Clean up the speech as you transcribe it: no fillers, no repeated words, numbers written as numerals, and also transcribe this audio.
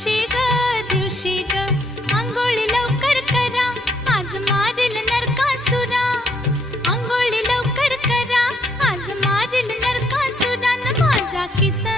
दिवशी ग आंघोळी लवकर करा, आज मारेल नरकासुरा. आंघोळी लवकर करा, आज मारेल नरकासुरा. न माझा किसन